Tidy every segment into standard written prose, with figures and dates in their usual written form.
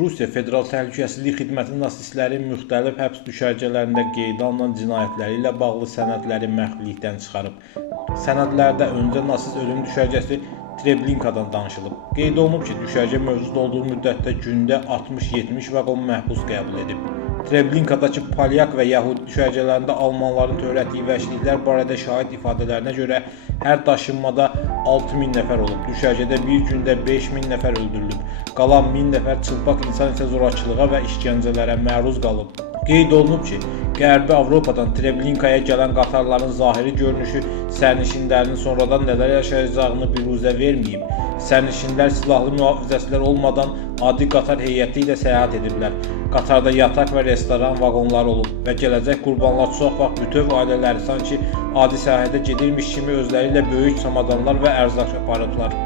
Rusiya Federal Təhlükəsizlik Xidməti nasistlərin müxtəlif həbs düşərgələrində qeydə alınan cinayətləri ilə bağlı sənədləri məxfilikdən çıxarıb. Sənədlərdə öncə nasist ölüm düşərgəsi Treblinkadan danışılıb. Qeyd olunub ki, düşərgə mövcud olduğu müddətdə gündə 60-70 vaqon məhbus qəbul edib. Treblinkadakı Polyak və Yahudi düşərgələrində almanların törətdiyi vəhşiliklər barədə şahid ifadələrinə görə hər daşınmada 6000 nəfər olub. Düşərgədə bir gündə 5000 nəfər öldürülüb. Qalan 1000 nəfər çılpaq insan isə zorakılığa və işgəncələrə məruz qalıb. Qeyd olunub ki, Qərbi Avropadan Treblinkaya gələn qatarların zahiri görünüşü sərnişinlərinin sonradan nələr yaşayacağını biruzə verməyib. Sərnişinlər silahlı mühafizəçilər olmadan adi qatar heyəti ilə səyahət ediblər. Qatarda yataq və restoran vaqonları olub və gələcək qurbanlar çox vaxt bütöv ailələri sanki adi səyahətə gedirmiş kimi özləri ilə böyük çamadanlar və ərzaq aparıblar.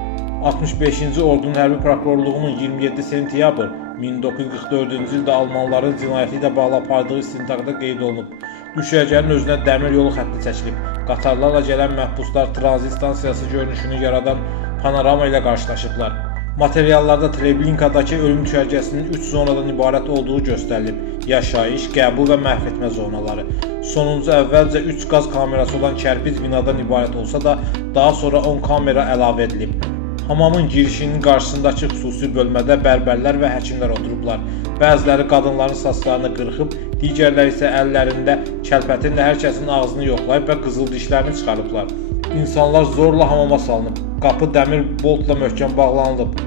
65-ci Ordunun Hərbi Prokurorluğunun 27 sentyabr 1944-cü ildə almanların cinayəti ilə bağlı apardığı istintaqda qeyd olunub. Düşərgənin özünə dəmir yolu xətti çəkilib. Qatarlarla gələn məhbuslar tranzit stansiyası görünüşünü yaradan panorama ilə qarşılaşıblar. Materiallarda Treblinkadakı ölüm düşərgəsinin 3 zonadan ibarət olduğu göstərilib. Yaşayış, qəbul və məhv etmə zonaları. Sonuncu əvvəlcə 3 qaz kamerası olan kərpic binadan ibarət olsa da, daha sonra 10 kamera əlavə edilib. Hamamın girişinin qarşısındakı xüsusi bölmədə bərbərlər və həkimlər oturublar. Bəziləri qadınların saçlarını qırxıb, digərləri isə əllərində kəlpətinlə hər kəsin ağzını yoxlayıb və qızıl dişlərini çıxarıblar. İnsanlar zorla hamama salınıb. Qapı dəmir boltla möhkəm bağlanılıb.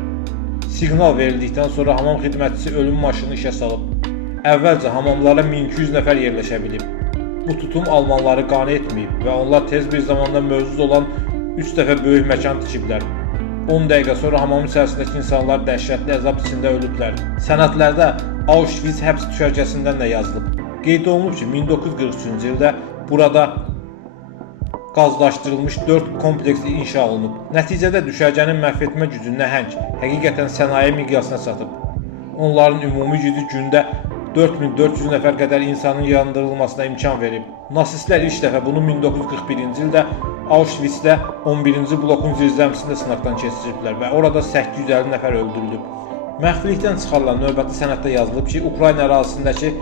Siqnal verildikdən sonra hamam xidmətçisi ölüm maşını işə salıb. Əvvəlcə hamamlara 1200 nəfər yerləşə bilib. Bu tutum almanları qane etməyib və onlar tez bir zamanda mövcud olan 3 dəfə böyük məkan tikiblər. 10 dəqiqə sonra hamamın içərisindəki insanlar dəhşətli əzab içində ölüblər. Sənədlərdə Auschwitz həbs düşərgəsindən də yazılıb. Qeyd olunub ki, 1943-cü ildə burada qazlaşdırılmış 4 kompleks inşa olunub. Nəticədə düşərgənin məhv etmə gücü nəhəng, həqiqətən sənaye miqyasına çatıb. Onların ümumi gücü gündə 4400 nəfər qədər insanın yandırılmasına imkan verib. Nasistlər ilk dəfə bunu 1941-ci ildə Auschwitzdə 11-ci blokun zirzəmisində sınaqdan keçiriblər və orada 850 nəfər öldürülüb. Məxfilikdən çıxarılan növbəti sənəddə yazılıb ki, Ukrayna ərazisindəki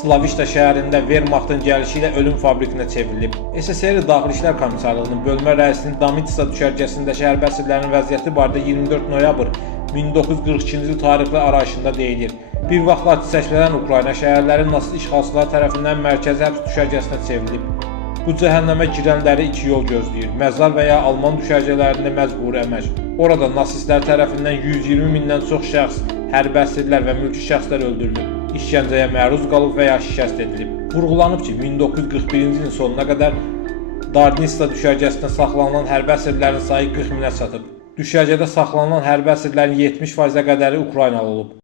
Slavişta şəhərində Wehrmachtın gəlişi ilə ölüm fabrikinə çevrilib. SSR Daxili İşlər Komissarlığının bölmə rəisinin Damitsa düşərgəsindəki hərbi əsirlərin vəziyyəti barədə 24 noyabr 1942-ci il tarixli arayışında deyilir. Bir vaxtlar çiçəklənən Ukrayna şəhərləri nasist işğalçılar tərəfindən mərkəzi həbs düşərgəsinə çevrilib. Bu cəhənnəmə girənləri 2 yol gözləyir. Məzar və ya Alman düşərgələrində məcburi əmək. Orada nasistlər tərəfindən 120 mindən çox şəxs, hərbi əsirlər və mülki şəxslər öldürülüb. İşgəncəyə məruz qalıb və ya şikəst edilib. Vurğulanıb ki, 1941-ci ilin sonuna qədər Darnitsa düşərgəsində saxlanılan hərbi əsirlərin sayı 40 minə çatıb. Düşərgədə saxlanılan hərbi əsirlərin 70%-ə qədəri Ukraynalı olub.